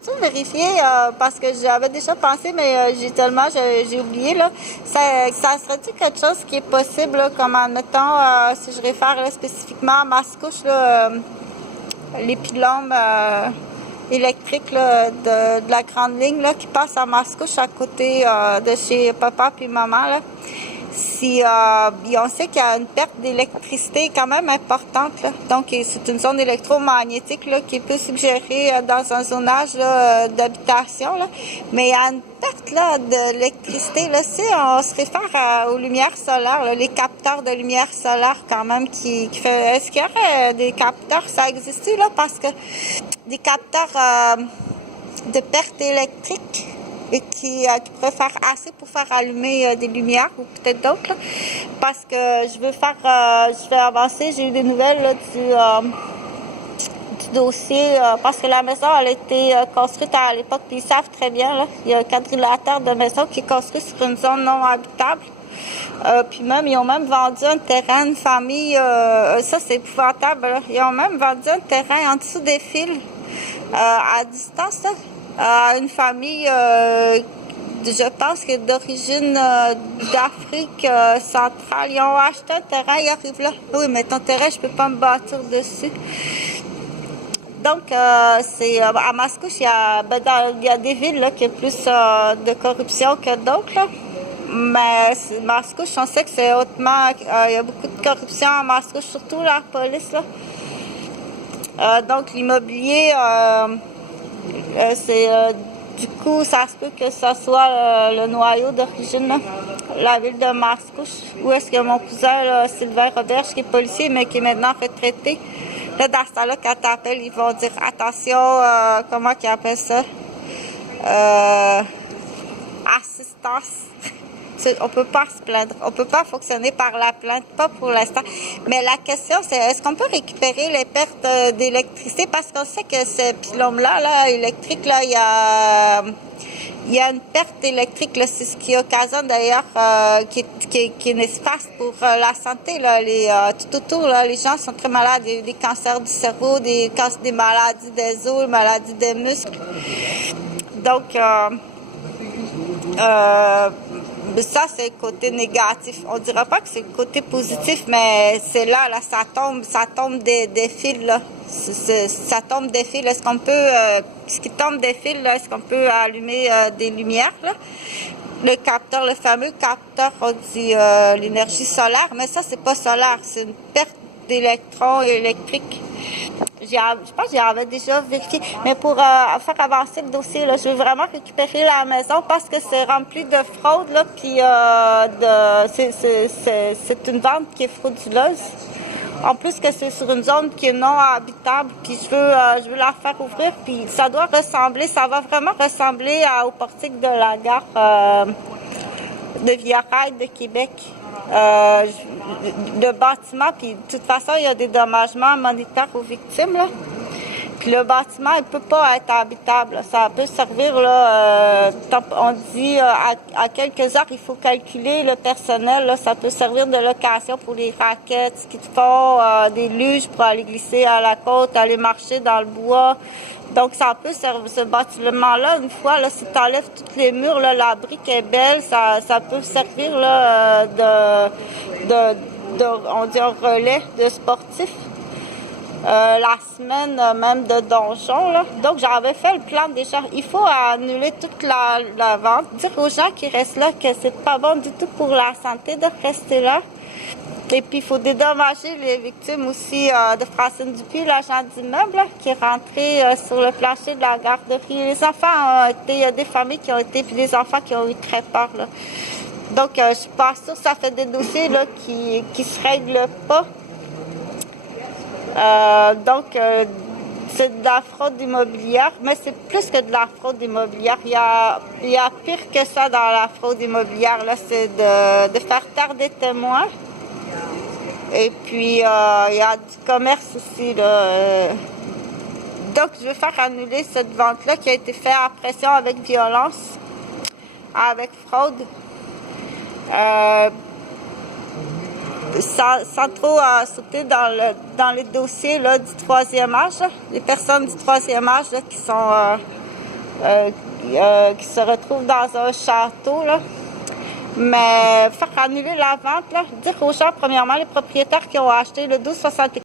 peux-tu vérifier, parce que j'avais déjà pensé, mais j'ai oublié, là. Ça serait-tu quelque chose qui est possible, là, comme, admettons, si je réfère là, spécifiquement à Mascouche, là, les pylônes électriques là, de la grande ligne là, qui passe à Mascouche à côté de chez papa puis maman, là. Si on sait qu'il y a une perte d'électricité quand même importante, là. Donc c'est une zone électromagnétique là, qui peut suggérer dans un zonage là, d'habitation, là. Mais il y a une perte là, d'électricité. Là, si on se réfère aux lumières solaires, là, les capteurs de lumière solaire quand même qui fait. Est-ce qu'il y aurait des capteurs? Ça existe là? Parce que des capteurs de perte électrique et qui pourraient faire assez pour faire allumer des lumières ou peut-être d'autres, là. Parce que je vais avancer. J'ai eu des nouvelles là, du dossier parce que la maison elle a été construite à l'époque, puis ils savent très bien, là, il y a un quadrilatère de maison qui est construit sur une zone non habitable. Puis même, ils ont même vendu un terrain, une famille, ça c'est épouvantable, là. Ils ont même vendu un terrain en dessous des fils, à distance, là, à une famille, je pense que d'origine d'Afrique centrale. Ils ont acheté un terrain, ils arrivent là. Oui, mais ton terrain, je peux pas me bâtir dessus. Donc, c'est à Mascouche, il y a des villes là, qui ont plus de corruption que d'autres, là. Mais Mascouche, on sait que c'est hautement... il y a beaucoup de corruption à Mascouche, surtout la police, là. Donc, l'immobilier, c'est... du coup, ça se peut que ça soit le noyau d'origine, là. La ville de Mascouche, où est-ce que mon cousin, là, Sylvain Roberge, qui est policier, mais qui est maintenant retraité. Là, dans ce temps-là, quand t'appelles, ils vont dire attention, comment qu'ils appellent ça? Assistance. On peut pas se plaindre. On peut pas fonctionner par la plainte, pas pour l'instant. Mais la question, c'est est-ce qu'on peut récupérer les pertes d'électricité? Parce qu'on sait que ce pylône-là, là, électrique, là, il y a une perte électrique, là, c'est ce qui occasionne d'ailleurs qui est néfaste pour la santé, là, tout autour, là, les gens sont très malades, il y a des cancers du cerveau, des maladies des os, des maladies des muscles. Donc, ça, c'est le côté négatif. On dira pas que c'est le côté positif, mais c'est là, ça tombe des fils, là. Ça tombe des fils. Est-ce qu'on peut, ce qui tombe des fils, là, est-ce qu'on peut allumer des lumières, là? Le capteur, le fameux capteur, on dit l'énergie solaire, mais ça, c'est pas solaire, c'est une perte d'électrons électriques. Je pense que j'avais déjà vérifié. Mais pour faire avancer le dossier, là, je veux vraiment récupérer la maison parce que c'est rempli de fraude, là, puis c'est une vente qui est frauduleuse. En plus que c'est sur une zone qui est non habitable, puis je veux la faire ouvrir, puis ça va vraiment ressembler au portique de la gare de Via-Rail de Québec. Le bâtiment, puis de toute façon, il y a des dommagements monétaires aux victimes, là. Puis le bâtiment, il peut pas être habitable, là. Ça peut servir, là, on dit à quelques heures, il faut calculer le personnel, là. Ça peut servir de location pour les raquettes, ski de fond, des luges pour aller glisser à la côte, aller marcher dans le bois. Donc, ça peut servir, ce bâtiment-là, une fois, là, si tu enlèves tous les murs, là, la brique est belle, ça peut servir, là, on dit un relais de sportifs. La semaine même de donjon, là. Donc, j'avais fait le plan déjà. Il faut annuler toute la vente, dire aux gens qui restent là que c'est pas bon du tout pour la santé de rester là. Et puis, il faut dédommager les victimes aussi de Francine Dupuis, l'agent d'immeuble, là, qui est rentré sur le plancher de la garderie. Les enfants ont été, il y a des familles qui ont été, puis des enfants qui ont eu très peur, là. Donc, je suis pas sûre, ça fait des dossiers, là, qui se règlent pas. Donc, c'est de la fraude immobilière, mais c'est plus que de la fraude immobilière. Il y a pire que ça dans la fraude immobilière, là, c'est de faire taire des témoins. Et puis, il y a du commerce aussi, là. Donc, je veux faire annuler cette vente-là qui a été faite à pression avec violence, avec fraude. Sans trop sauter dans les dossiers là, du troisième âge, là. Les personnes du troisième âge là, qui sont qui se retrouvent dans un château, là. Mais faire annuler la vente, là, dire aux gens, premièrement, les propriétaires qui ont acheté le 12,74